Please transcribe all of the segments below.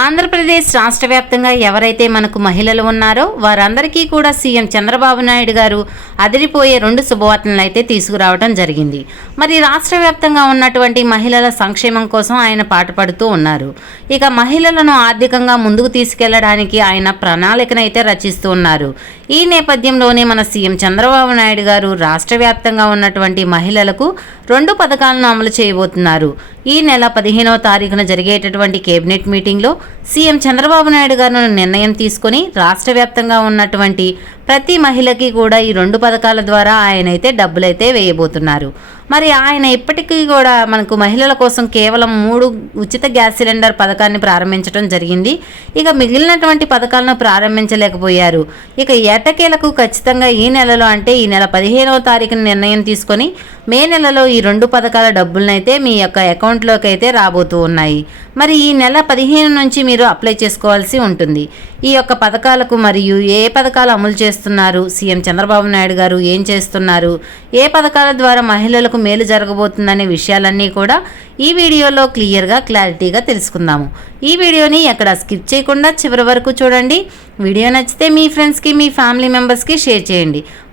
ఆంధ్రప్రదేశ్ రాష్ట్ర వ్యాప్తంగా ఎవరైతే మనకు మహిళలు ఉన్నారో వారందరికీ కూడా సీఎం చంద్రబాబు నాయుడు గారు అదిరిపోయే రెండు శుభవార్తలను అయితే తీసుకురావడం జరిగింది. మరి రాష్ట్ర వ్యాప్తంగా ఉన్నటువంటి మహిళల సంక్షేమం కోసం ఆయన పాటుపడుతూ ఉన్నారు. ఇక మహిళలను ఆర్థికంగా ముందుకు తీసుకెళ్ళడానికి ఆయన ప్రణాళికను అయితే రచిస్తూ ఉన్నారు. ఈ నేపథ్యంలోనే మన సీఎం చంద్రబాబు నాయుడు గారు రాష్ట్ర వ్యాప్తంగా ఉన్నటువంటి మహిళలకు రెండు పథకాలను అమలు చేయబోతున్నారు. ఈ నెల పదిహేనవ తారీఖున జరిగేటటువంటి కేబినెట్ మీటింగ్లో సీఎం చంద్రబాబు నాయుడు గారు నిర్ణయం తీసుకొని రాష్ట్ర వ్యాప్తంగా ఉన్నటువంటి ప్రతి మహిళకి కూడా ఈ రెండు పథకాల ద్వారా ఆయనైతే డబ్బులైతే వేయబోతున్నారు. మరి ఆయన ఇప్పటికీ కూడా మనకు మహిళల కోసం కేవలం మూడు ఉచిత గ్యాస్ సిలిండర్ పథకాన్ని ప్రారంభించడం జరిగింది. ఇక మిగిలినటువంటి పథకాలను ప్రారంభించలేకపోయారు. ఇక ఏటకేలకు ఖచ్చితంగా ఈ నెలలో అంటే ఈ నెల పదిహేనవ తారీఖున నిర్ణయం తీసుకొని మే నెలలో ఈ రెండు పథకాల డబ్బులనైతే మీ యొక్క అకౌంట్లోకి అయితే రాబోతూ ఉన్నాయి. మరి ఈ నెల పదిహేను నుంచి మీరు అప్లై చేసుకోవాల్సి ఉంటుంది. ఈ యొక్క పథకాలకు మరియు ఏ పథకాలు అమలు చేస్తున్నారు. సీఎం చంద్రబాబు నాయుడు గారు ఏం చేస్తున్నారు? ఏ పథకాల ద్వారా మహిళలకు మేలు జరగబోతుందనే విషయాలన్నీ కూడా ఈ వీడియోలో క్లియర్గా క్లారిటీగా తెలుసుకుందాము. ఈ వీడియోని ఎక్కడ స్కిప్ చేయకుండా చివరి వరకు చూడండి. వీడియో నచ్చితే మీ ఫ్రెండ్స్కి మీ ఫ్యామిలీ మెంబర్స్కి షేర్ చేయండి.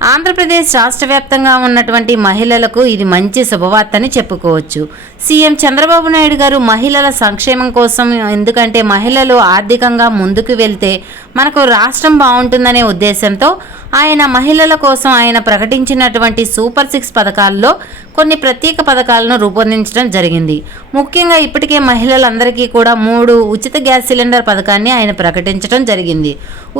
ఆంధ్రప్రదేశ్ రాష్ట్ర వ్యాప్తంగా ఉన్నటువంటి మహిళలకు ఇది మంచి శుభవార్తని చెప్పుకోవచ్చు. సీఎం చంద్రబాబు నాయుడు గారు మహిళల సంక్షేమం కోసం ఎందుకంటే మహిళలు ఆర్థికంగా ముందుకు వెళ్తే మనకు రాష్ట్రం బాగుంటుందనే ఉద్దేశంతో ఆయన మహిళల కోసం ఆయన ప్రకటించినటువంటి సూపర్ సిక్స్ పథకాల్లో కొన్ని ప్రత్యేక పథకాలను రూపొందించడం జరిగింది. ముఖ్యంగా ఇప్పటికే మహిళలందరికీ కూడా మూడు ఉచిత గ్యాస్ సిలిండర్ పథకాన్ని ఆయన ప్రకటించడం జరిగింది.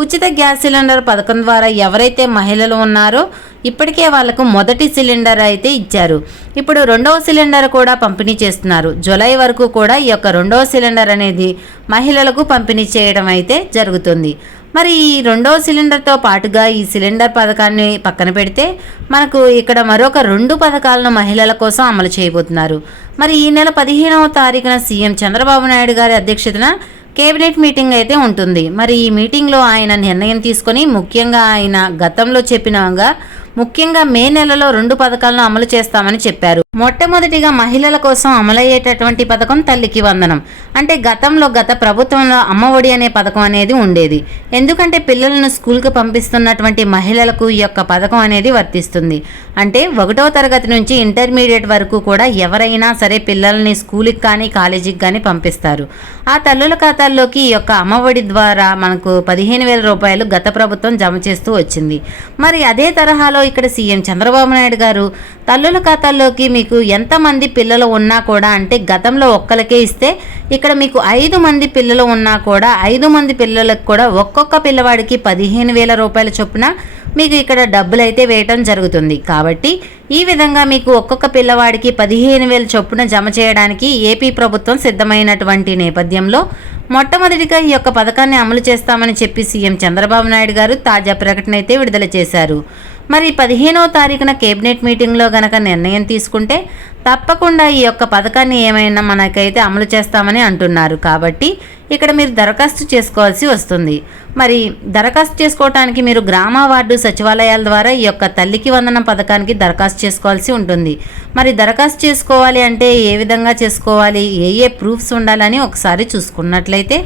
ఉచిత గ్యాస్ సిలిండర్ పథకం ద్వారా ఎవరైతే మహిళలు ఉన్నారో ఇప్పటికే వాళ్ళకు మొదటి సిలిండర్ అయితే ఇచ్చారు. ఇప్పుడు రెండవ సిలిండర్ కూడా పంపిణీ చేస్తున్నారు. జులై వరకు కూడా ఈ యొక్క రెండవ సిలిండర్ అనేది మహిళలకు పంపిణీ చేయడం అయితే జరుగుతుంది. మరి ఈ రెండవ సిలిండర్తో పాటుగా ఈ సిలిండర్ పథకాన్ని పక్కన పెడితే మనకు ఇక్కడ మరొక రెండు పథకాలను మహిళల కోసం అమలు చేయబోతున్నారు. మరి ఈ నెల పదిహేనవ తారీఖున సీఎం చంద్రబాబు నాయుడు గారి అధ్యక్షతన కేబినెట్ మీటింగ్ అయితే ఉంటుంది. మరి ఈ మీటింగ్లో ఆయన నిర్ణయం తీసుకొని ముఖ్యంగా ఆయన గతంలో చెప్పినగా ముఖ్యంగా మే నెలలో రెండు పథకాలను అమలు చేస్తామని చెప్పారు. మొట్టమొదటిగా మహిళల కోసం అమలయ్యేటటువంటి పథకం తల్లికి వందనం. అంటే గతంలో గత ప్రభుత్వంలో అమ్మఒడి అనే పథకం అనేది ఉండేది. ఎందుకంటే పిల్లలను స్కూల్కి పంపిస్తున్నటువంటి మహిళలకు ఈ యొక్క పథకం అనేది వర్తిస్తుంది. అంటే ఒకటవ తరగతి నుంచి ఇంటర్మీడియట్ వరకు కూడా ఎవరైనా సరే పిల్లల్ని స్కూల్కి కానీ కాలేజీకి కానీ పంపిస్తారు. ఆ తల్లుల ఖాతాల్లోకి ఈ యొక్క అమ్మఒడి ద్వారా మనకు పదిహేను వేల రూపాయలు గత ప్రభుత్వం జమ చేస్తూ వచ్చింది. మరి అదే తరహాలో ఇక్కడ సీఎం చంద్రబాబు నాయుడు గారు తల్లుల ఖాతాల్లోకి మీకు ఎంతమంది పిల్లలు ఉన్నా కూడా అంటే గతంలో ఒక్కరికే ఇస్తే ఇక్కడ మీకు ఐదు మంది పిల్లలు ఉన్నా కూడా ఐదు మంది పిల్లలకు కూడా ఒక్కొక్క పిల్లవాడికి పదిహేను వేల రూపాయల చొప్పున మీకు ఇక్కడ డబ్బులు అయితే వేయటం జరుగుతుంది. కాబట్టి ఈ విధంగా మీకు ఒక్కొక్క పిల్లవాడికి పదిహేను వేల చొప్పున జమ చేయడానికి ఏపీ ప్రభుత్వం సిద్ధమైనటువంటి నేపథ్యంలో మొట్టమొదటిగా ఈ యొక్క పథకాన్ని అమలు చేస్తామని చెప్పి సీఎం చంద్రబాబు నాయుడు గారు తాజా ప్రకటన అయితే విడుదల చేశారు. మరి పదిహేనవ తారీఖున కేబినెట్ మీటింగ్లో గనక నిర్ణయం తీసుకుంటే తప్పకుండా ఈ యొక్క పథకాన్ని ఏమైనా మనకైతే అమలు చేస్తామని అంటున్నారు. కాబట్టి ఇక్కడ మీరు దరఖాస్తు చేసుకోవాల్సి వస్తుంది. మరి దరఖాస్తు చేసుకోవడానికి మీరు గ్రామ వార్డు సచివాలయాల ద్వారా ఈ యొక్క తల్లికి వందనం పథకానికి దరఖాస్తు చేసుకోవాల్సి ఉంటుంది. మరి దరఖాస్తు చేసుకోవాలి అంటే ఏ విధంగా చేసుకోవాలి? ఏ ఏ ప్రూఫ్స్ ఉండాలని ఒకసారి చూసుకున్నట్లయితే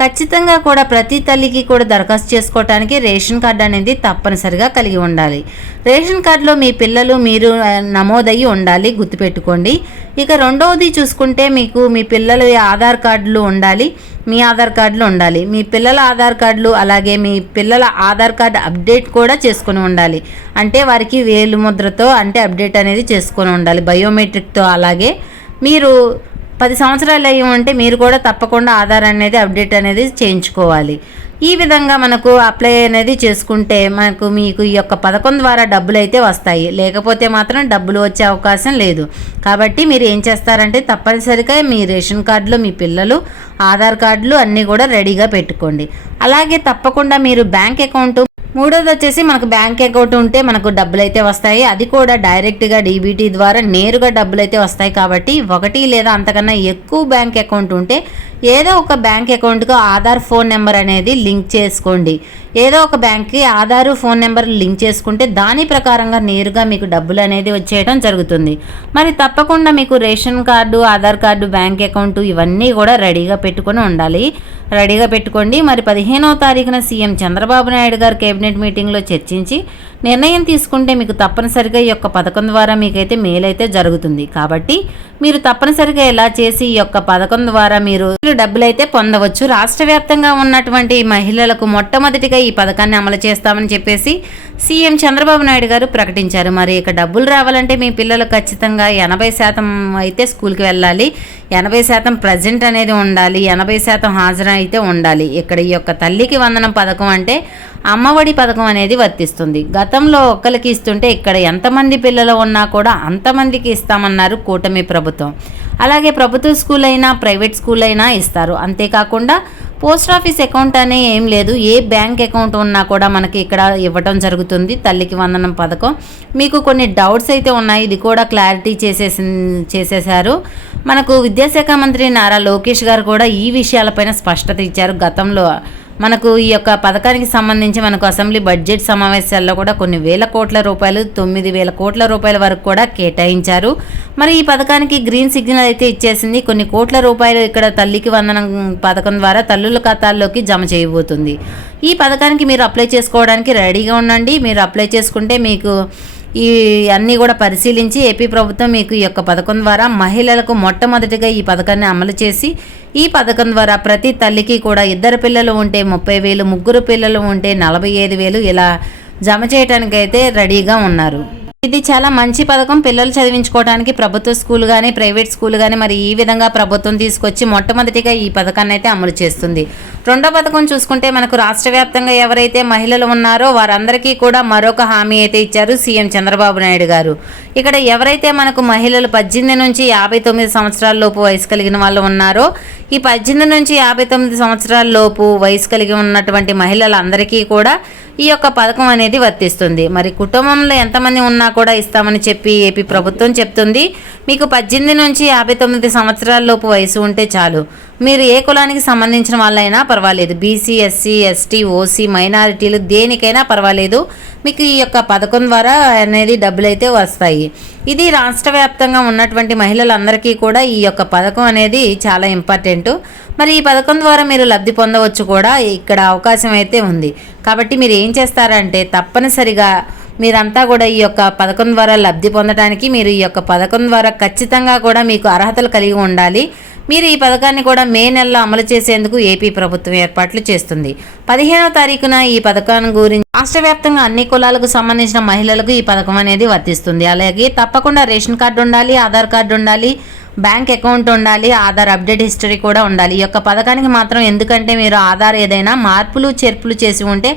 ఖచ్చితంగా కూడా ప్రతి తల్లికి కూడా దరఖాస్తు చేసుకోవడానికి రేషన్ కార్డు అనేది తప్పనిసరిగా కలిగి ఉండాలి. రేషన్ కార్డులో మీ పిల్లలు మీరు నమోదయ్యి ఉండాలి గుర్తుపెట్టుకోండి. ఇక రెండవది చూసుకుంటే మీకు మీ పిల్లల ఆధార్ కార్డులు ఉండాలి మీ ఆధార్ కార్డులు ఉండాలి. మీ పిల్లల ఆధార్ కార్డులు అలాగే మీ పిల్లల ఆధార్ కార్డు అప్డేట్ కూడా చేసుకొని ఉండాలి. అంటే వారికి వేలు ముద్రతో అంటే అప్డేట్ అనేది చేసుకొని ఉండాలి. బయోమెట్రిక్తో అలాగే మీరు పది సంవత్సరాలు అయ్యి ఉంటే మీరు కూడా తప్పకుండా ఆధార్ అనేది అప్డేట్ అనేది చేయించుకోవాలి. ఈ విధంగా మనకు అప్లై అనేది చేసుకుంటే మనకు మీకు ఈ యొక్క పథకం ద్వారా డబ్బులు అయితే వస్తాయి. లేకపోతే మాత్రం డబ్బులు వచ్చే అవకాశం లేదు. కాబట్టి మీరు ఏం చేస్తారంటే తప్పనిసరిగా మీ రేషన్ కార్డులో మీ పిల్లలు ఆధార్ కార్డులు అన్నీ కూడా రెడీగా పెట్టుకోండి. అలాగే తప్పకుండా మీరు బ్యాంక్ అకౌంట్ మూడోది వచ్చేసి మనకు బ్యాంక్ అకౌంట్ ఉంటే మనకు డబ్బులు అయితే వస్తాయి. అది కూడా డైరెక్ట్గా డీబీటీ ద్వారా నేరుగా డబ్బులు అయితే వస్తాయి కాబట్టి ఒకటి లేదా అంతకన్నా ఎక్కువ బ్యాంక్ అకౌంట్ ఉంటే ఏదో ఒక బ్యాంక్ అకౌంట్కు ఆధార్ ఫోన్ నెంబర్ అనేది లింక్ చేసుకోండి. ఏదో ఒక బ్యాంక్కి ఆధార్ ఫోన్ నెంబర్ లింక్ చేసుకుంటే దాని ప్రకారంగా నేరుగా మీకు డబ్బులు అనేది వచ్చేయడం జరుగుతుంది. మరి తప్పకుండా మీకు ration card Aadhaar card bank account ఇవన్నీ కూడా రెడీగా పెట్టుకొని ఉండాలి. రెడీగా పెట్టుకోండి. మరి పదిహేనవ తారీఖున సీఎం చంద్రబాబు నాయుడు గారు కేబినెట్ మీటింగ్లో చర్చించి నిర్ణయం తీసుకుంటే మీకు తప్పనిసరిగా ఈ యొక్క పథకం ద్వారా మీకైతే మేలైతే జరుగుతుంది. కాబట్టి మీరు తప్పనిసరిగా ఎలా చేసి ఈ యొక్క పథకం ద్వారా మీరు డబ్బులు అయితే పొందవచ్చు. రాష్ట్ర వ్యాప్తంగా ఉన్నటువంటి మహిళలకు మొట్టమొదటిగా ఈ పథకాన్ని అమలు చేస్తామని చెప్పేసి సీఎం చంద్రబాబు నాయుడు గారు ప్రకటించారు. మరి ఇక డబ్బులు రావాలంటే మీ పిల్లలు ఖచ్చితంగా ఎనభై శాతం అయితే స్కూల్కి వెళ్ళాలి. ఎనభై శాతం ప్రజెంట్ అనేది ఉండాలి. ఎనభై శాతం హాజరైతే ఉండాలి. ఇక్కడ ఈ యొక్క తల్లికి వందనం పథకం అంటే అమ్మఒడి పథకం అనేది వర్తిస్తుంది. గతంలో ఒక్కరికి ఇస్తుంటే ఇక్కడ ఎంతమంది పిల్లలు ఉన్నా కూడా అంతమందికి ఇస్తామన్నారు కూటమి ప్రభుత్వం. అలాగే ప్రభుత్వ స్కూల్ అయినా ప్రైవేట్ స్కూల్ అయినా ఇస్తారు. అంతేకాకుండా పోస్ట్ ఆఫీస్ అకౌంట్ అనే ఏం లేదు. ఏ బ్యాంక్ అకౌంట్ ఉన్నా కూడా మనకి ఇక్కడ ఇవ్వటం జరుగుతుంది. తల్లికి వందనం పథకం. మీకు కొన్ని డౌట్స్ అయితే ఉన్నాయి. ఇది కూడా క్లారిటీ చేసేసి చేసేసారు మనకు విద్యాశాఖ మంత్రి నారా లోకేష్ గారు కూడా ఈ విషయాలపైన స్పష్టత ఇచ్చారు. గతంలో మనకు ఈ యొక్క పథకానికి సంబంధించి మనకు అసెంబ్లీ బడ్జెట్ సమావేశాల్లో కూడా కొన్ని వేల కోట్ల రూపాయలు తొమ్మిది వేల కోట్ల రూపాయల వరకు కూడా కేటాయించారు. మరి ఈ పథకానికి గ్రీన్ సిగ్నల్ అయితే ఇచ్చేసింది. కొన్ని కోట్ల రూపాయలు ఇక్కడ తల్లికి వందనం పథకం ద్వారా తల్లుల ఖాతాల్లోకి జమ చేయబోతుంది. ఈ పథకానికి మీరు అప్లై చేసుకోవడానికి రెడీగా ఉండండి. మీరు అప్లై చేసుకుంటే మీకు ఈ అన్నీ కూడా పరిశీలించి ఏపీ ప్రభుత్వం మీకు ఈ యొక్క పథకం ద్వారా మహిళలకు మొట్టమొదటిగా ఈ పథకాన్ని అమలు చేసి ఈ పథకం ద్వారా ప్రతి తల్లికి కూడా ఇద్దరు పిల్లలు ఉంటే ముప్పై వేలు ముగ్గురు పిల్లలు ఉంటే నలభై ఐదు వేలు ఇలా జమ చేయడానికైతే రెడీగా ఉన్నారు. ఇది చాలా మంచి పథకం. పిల్లలు చదివించుకోవడానికి ప్రభుత్వ స్కూల్ కానీ ప్రైవేట్ స్కూల్ కానీ మరి ఈ విధంగా ప్రభుత్వం తీసుకొచ్చి మొట్టమొదటిగా ఈ పథకాన్ని అయితే అమలు చేస్తుంది. రెండో పథకం చూసుకుంటే మనకు రాష్ట్ర వ్యాప్తంగా ఎవరైతే మహిళలు ఉన్నారో వారందరికీ కూడా మరొక హామీ అయితే ఇచ్చారు సీఎం చంద్రబాబు నాయుడు గారు. ఇక్కడ ఎవరైతే మనకు మహిళలు పద్దెనిమిది నుంచి యాభై తొమ్మిది సంవత్సరాల లోపు వయసు కలిగిన వాళ్ళు ఉన్నారో ఈ పద్దెనిమిది నుంచి యాభై తొమ్మిది సంవత్సరాల లోపు వయసు కలిగి ఉన్నటువంటి మహిళలందరికీ కూడా ఈ యొక్క పథకం అనేది వర్తిస్తుంది. మరి కుటుంబంలో ఎంతమంది ఉన్నా కూడా ఇస్తామని చెప్పి ఏపీ ప్రభుత్వం చెప్తుంది. మీకు పద్దెనిమిది నుంచి యాభై తొమ్మిది సంవత్సరాల లోపు వయసు ఉంటే చాలు. మీరు ఏ కులానికి సంబంధించిన వాళ్ళైనా పర్వాలేదు. బీసీ ఎస్సీ ఎస్టీ ఓసీ మైనారిటీలు దేనికైనా పర్వాలేదు. మీకు ఈ యొక్క పథకం ద్వారా అనేది డబ్బులు అయితే వస్తాయి. ఇది రాష్ట్ర వ్యాప్తంగా ఉన్నటువంటి మహిళలందరికీ కూడా ఈ యొక్క పథకం అనేది చాలా ఇంపార్టెంట్. మరి ఈ పథకం ద్వారా మీరు లబ్ధి పొందవచ్చు కూడా. ఇక్కడ అవకాశం అయితే ఉంది. కాబట్టి మీరు ఏం చేస్తారంటే తప్పనిసరిగా మీరంతా కూడా ఈ యొక్క పథకం ద్వారా లబ్ధి పొందడానికి మీరు ఈ యొక్క పథకం ద్వారా ఖచ్చితంగా కూడా మీకు అర్హతలు కలిగి ఉండాలి. మీరు ఈ పథకాన్ని కూడా మే నెలలో అమలు చేసేందుకు ఏపీ ప్రభుత్వం ఏర్పాట్లు చేస్తుంది. పదిహేనవ తారీఖున ఈ పథకాన్ని గురించి రాష్ట్ర వ్యాప్తంగా అన్ని కులాలకు సంబంధించిన మహిళలకు ఈ పథకం అనేది వర్తిస్తుంది. అలాగే తప్పకుండా రేషన్ కార్డు ఉండాలి ఆధార్ కార్డు ఉండాలి బ్యాంక్ అకౌంట్ ఉండాలి ఆధార్ అప్డేట్ హిస్టరీ కూడా ఉండాలి. ఈ యొక్క పథకానికి మాత్రం ఎందుకంటే మీరు ఆధార్ ఏదైనా మార్పులు చేర్పులు చేసి ఉంటే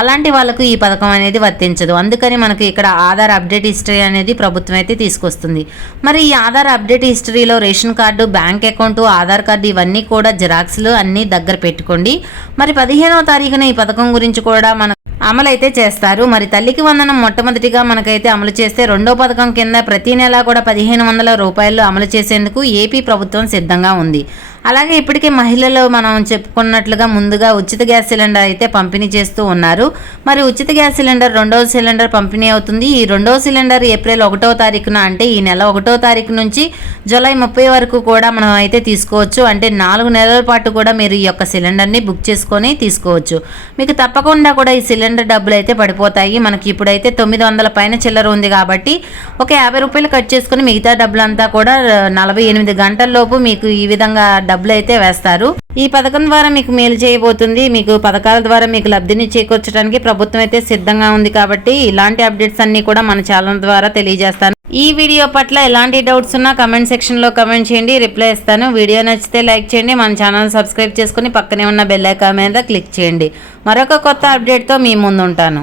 అలాంటి వాళ్ళకు ఈ పథకం అనేది వర్తించదు. అందుకని మనకు ఇక్కడ ఆధార్ అప్డేట్ హిస్టరీ అనేది ప్రభుత్వం అయితే తీసుకొస్తుంది. మరి ఈ ఆధార్ అప్డేట్ హిస్టరీలో ration card bank account Aadhaar card ఇవన్నీ కూడా జిరాక్స్లు అన్నీ దగ్గర పెట్టుకోండి. మరి పదిహేనవ తారీఖున ఈ పథకం గురించి కూడా మన అమలైతే చేస్తారు. మరి తల్లికి వందనం మొట్టమొదటిగా మనకైతే అమలు చేస్తే రెండో పథకం కింద ప్రతి నెలా కూడా పదిహేను వందల రూపాయలు అమలు చేసేందుకు ఏపీ ప్రభుత్వం సిద్ధంగా ఉంది. అలాగే ఇప్పటికే మహిళలు మనం చెప్పుకున్నట్లుగా ముందుగా ఉచిత గ్యాస్ సిలిండర్ అయితే పంపిణీ చేస్తూ ఉన్నారు. మరి ఉచిత గ్యాస్ సిలిండర్ రెండవ సిలిండర్ పంపిణీ అవుతుంది. ఈ రెండవ సిలిండర్ ఏప్రిల్ ఒకటో తారీఖున అంటే ఈ నెల ఒకటో తారీఖు నుంచి జూలై ముప్పై వరకు కూడా మనం అయితే తీసుకోవచ్చు. అంటే నాలుగు నెలల పాటు కూడా మీరు ఈ యొక్క సిలిండర్ని బుక్ చేసుకొని తీసుకోవచ్చు. మీకు తప్పకుండా కూడా ఈ సిలిండర్ డబ్బులు అయితే పడిపోతాయి. మనకి ఇప్పుడైతే తొమ్మిది వందల పైన చిల్లర ఉంది కాబట్టి ఒక యాభై రూపాయలు కట్ చేసుకుని మిగతా డబ్బులంతా కూడా నలభై ఎనిమిది గంటల లోపు మీకు ఈ విధంగా డబ్బులు అయితే వేస్తారు. ఈ పథకం ద్వారా మీకు మేలు చేయబోతుంది. మీకు పథకాల ద్వారా మీకు లబ్ధిని చేకూర్చడానికి ప్రభుత్వం అయితే సిద్ధంగా ఉంది కాబట్టి ఇలాంటి అప్డేట్స్ అన్ని కూడా మన ఛానల్ ద్వారా తెలియజేస్తాను. ఈ వీడియో పట్ల ఎలాంటి డౌట్స్ ఉన్నా కమెంట్ సెక్షన్లో కమెంట్ చేయండి. రిప్లై ఇస్తాను. వీడియో నచ్చితే లైక్ చేయండి. మన ఛానల్ సబ్స్క్రైబ్ చేసుకుని పక్కనే ఉన్న బెల్ ఐకాన్ మీద క్లిక్ చేయండి. మరొక కొత్త అప్డేట్తో మీ ముందు ఉంటాను